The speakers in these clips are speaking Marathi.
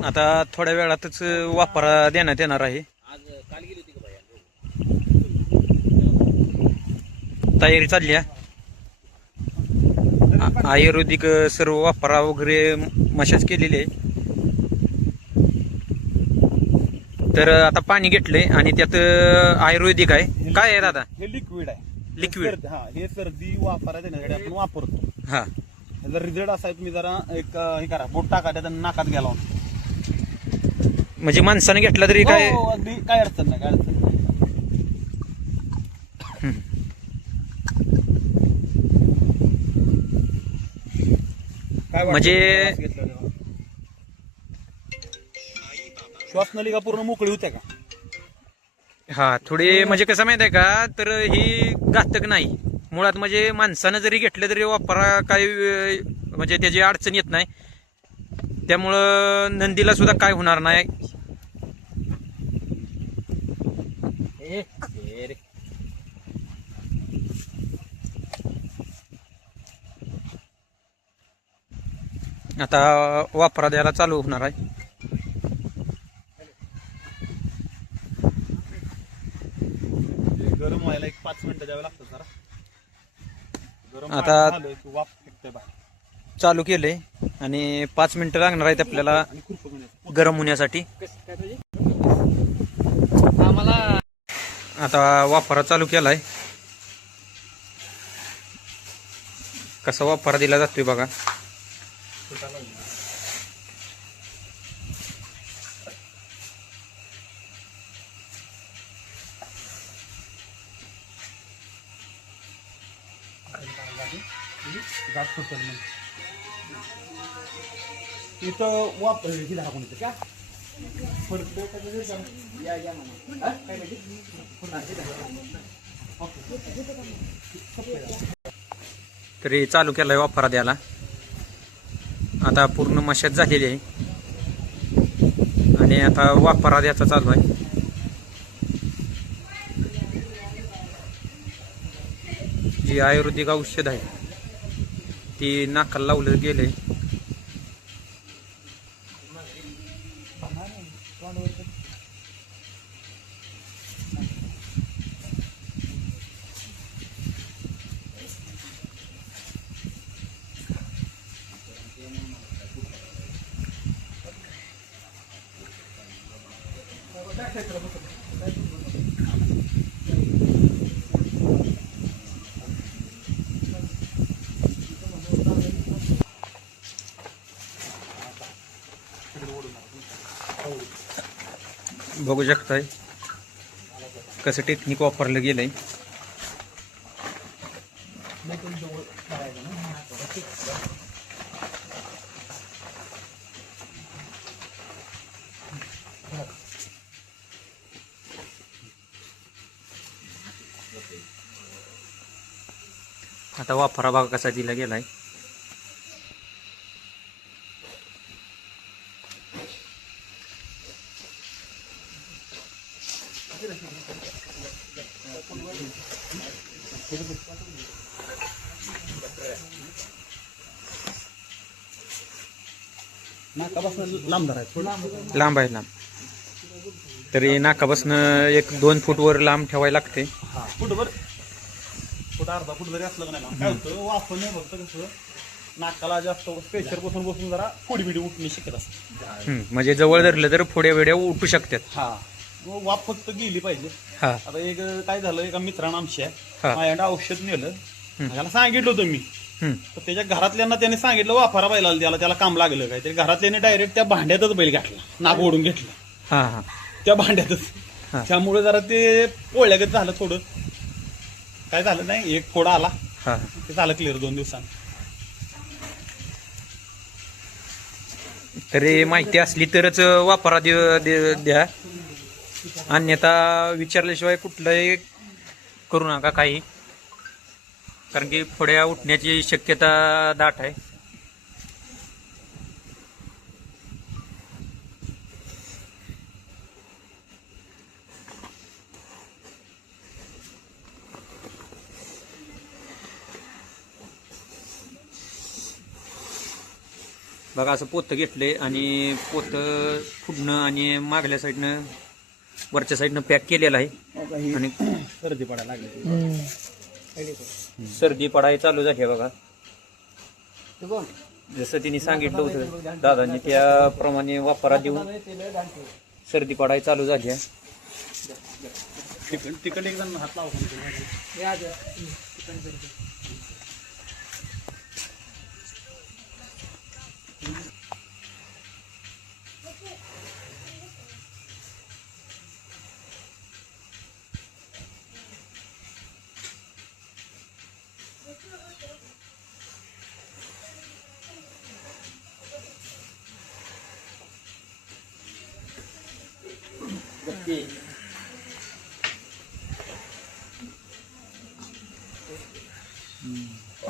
आता थोड्या वेळातच वापरा देण्यात येणार आहे. तयारी चालली आहे. आयुर्वेदिक सर्व वापरा वगैरे मशाज केलेली आहे. तर आता पाणी घेतलंय आणि त्यात आयुर्वेदिक आहे. काय आहे दादा? हे लिक्विड आहे. लिक्विड. हा, हे सर्दी वापरा देण्यासाठी आपण वापरतो. हा, जर रिझल्ट असा आहे, तुम्ही जरा एक हे करा, बोट टाका त्याच्या नाकात गेला. म्हणजे माणसाने घेतला तरी काय? अगदी काय अडचण नाही, काय अडचण नाही. काय म्हणजे श्वासनलिका पूर्ण मोकळी होते का? हा, थोडी म्हणजे कसं माहित आहे का, तर ही घातक नाही मुळात. म्हणजे माणसानं जरी घेतलं तरी वापरा काही म्हणजे त्याची अडचण येत नाही. त्यामुळं नंदीला सुद्धा काय होणार नाही. आता वापरा द्यायला चालू होणार आहे. गरम व्हायला एक 5 मिनिटं द्यावे लागतात जरा. गरम आता झालं की वाफ फेकते बाहेर. चालू केलंय आणि 5 मिनिटं लागणार आहेत आपल्याला आणि खुरपं घेण्याचं. गरम होण्यासाठी. आता वापरा चालू केलाय. कसा वापरा दिला जातोय बघा. इथं वापरली दाखवून येते का? तरी चालू केलाय वापरा द्यायला. आता पूर्ण मशाज झालेली आहे आणि आता वापरा द्यायचा चालू आहे. जी आयुर्वेदिक औषध आहे ती नाकाला लावलं गेलंय. बघू शकताय कसं टेक्निक वापरलं गेलंय. आता वापरा बघा कसा दिला गेलाय. नाकापासून लांब धरायचं. लांब आहे, लांब. तरी नाकापासून 1-2 फूट वर लांब ठेवायला लागते. हा, फुटभर, फुट अर्धा फूट जरी असलं का नाही, काय होतं वाफ नाही फक्त कसं नाकाला जास्त प्रेशर बसून जरा फोडी बिडी उठणे शक्यता असते. म्हणजे जवळ धरलं तर फोड्या वेड्या उठू शकतात. हा, वाफ फक्त गेली पाहिजे. हा, आता एक काय झालं, एका मित्रानं आमच्या हा. माझ्याकडे औषध नेलं. त्याला सांगितलं होतं मी, हम्म. तर त्याच्या घरातल्यांना त्याने सांगितलं वाफारा बैलाला त्याला काम लागलं काय. त्या घरातल्याने डायरेक्ट त्या भांड्यातच बैल घातला, नाक ओढून घेतलं हा, हा. त्या भांड्यातच. हा. त्यामुळे जरा ते पोळ्यागत झालं थोडं. काय झालं नाही, एक फोडा आला, हा. ते झालं क्लिअर 2 दिवसांनी. तरी माहिती असली तरच वापरा द्या. अन्यथा विचारल्याशिवाय कुठलंही करू नका काही. कारण की फोड्या उठण्याची शक्यता दाट आहे. बघा असं पोतं घेतलंय आणि पोतं पुढनं आणि मागल्या साईडनं वरच्या साईडनं पॅक केलेलं आहे आणि सर्दी पडायला लागली. सर्दी पडायला चालू झाली आहे बघा. जसं तिने सांगितलं होतं दादांनी त्याप्रमाणे वापरा देऊन सर्दी पडायला चालू झाली आहे. तिकड एक जण हात लावतो.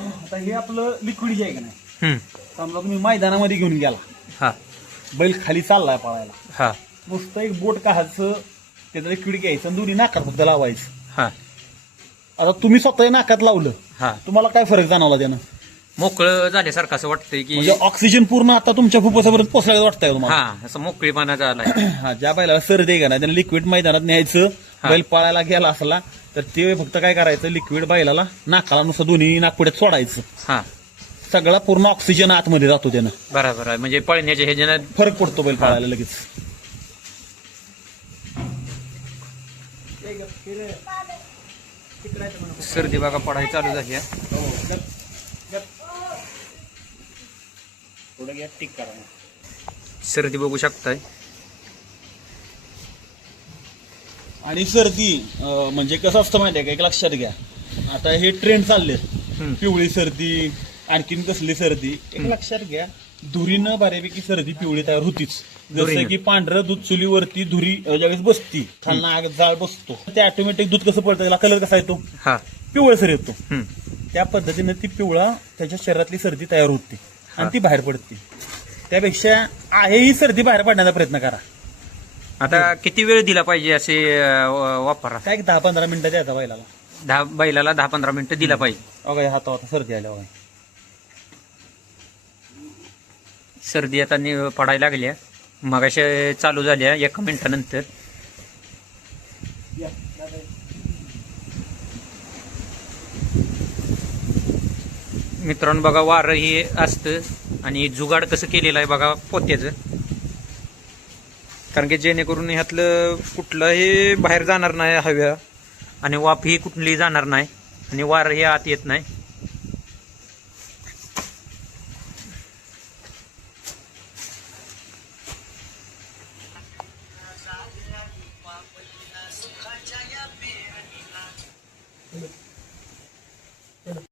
आता हे आपलं लिक्विड जे आहे का नाही, समजा तुम्ही मैदानामध्ये घेऊन गेला, हा बैल खाली चाललाय पळायला, हा नुसतं एक बोट काढायचं, त्याचं लिक्विड घ्यायचं आणि दोन्ही नाकात फक्त लावायचं. हा आता तुम्ही स्वतः नाकात लावलं, हा तुम्हाला काय फरक जाणवला त्यानं? मोकळं झाल्यासारखं असं वाटतंय की म्हणजे ऑक्सिजन पूर्ण आता तुमच्या फुफ्फुसापर्यंत पोहोचल्याचं वाटतंय तुम्हाला? हा असं मोकळीपणा झालाय. हा, ज्या बैलाला सर्दी आहे का नाही त्यानं लिक्विड मैदानात न्यायचं, हा. बैल पळायला गेला असला तर ते फक्त काय करायचं, लिक्विड बैलाला नाकाला नुसतं दोन्ही नाकपुड्यात सोडायचं. हा सगळा पूर्ण ऑक्सिजन आतमध्ये जातो त्यानं, बरोबर आहे. म्हणजे पळण्याच्या ह्याच्यानं फरक पडतो बैल पळायला लगेच. सर्दी बघा पडायला चालू झाली आहे. थोडं घ्या, टिक करा. सर्दी बघू शकताय. आणि सर्दी म्हणजे कसं असतं माहिती आहे का, एक लक्षात घ्या, आता हे ट्रेंड चालले, पिवळी सर्दी, आणखीन कसली सर्दी, एक लक्षात घ्या, धुरीनं बऱ्यापैकी सर्दी पिवळी तयार होतीच. जसं धुरीनं. की पांढरं दूध चुलीवरती धुरी ज्यावेळेस बसती, खालना आग जाळ बसतो, ते ऑटोमॅटिक दूध कसं पडतं, त्याला कलर कसा येतो, हा पिवळसर येतो. हम्म. त्या पद्धतीने ती पिवळा त्याच्या शरीरातली सर्दी तयार होते आणि ती बाहेर पडते. त्यापेक्षा आहे ही सर्दी बाहेर पडण्याचा प्रयत्न करा. आता किती वेळ दिला पाहिजे असे वापरा? काय 10-15 मिनिटं द्यायचा बैलाला. बैलाला 10-15 मिनिटं दिला पाहिजे. बघा हातावर सर्दी आल्या बघा. सर्दी आता पडायला लागल्या, मगाशी चालू झाल्या 1 मिनिटानंतर. मित्रांनो बघा वारं हे असतं आणि जुगाड कसं केलेलं आहे बघा पोत्याचं, कारण की जेणेकरून ह्यातलं कुठलंही बाहेर जाणार नाही हव्या आणि वाफ ही कुठलीही जाणार नाही आणि वारं हे आत येत नाही.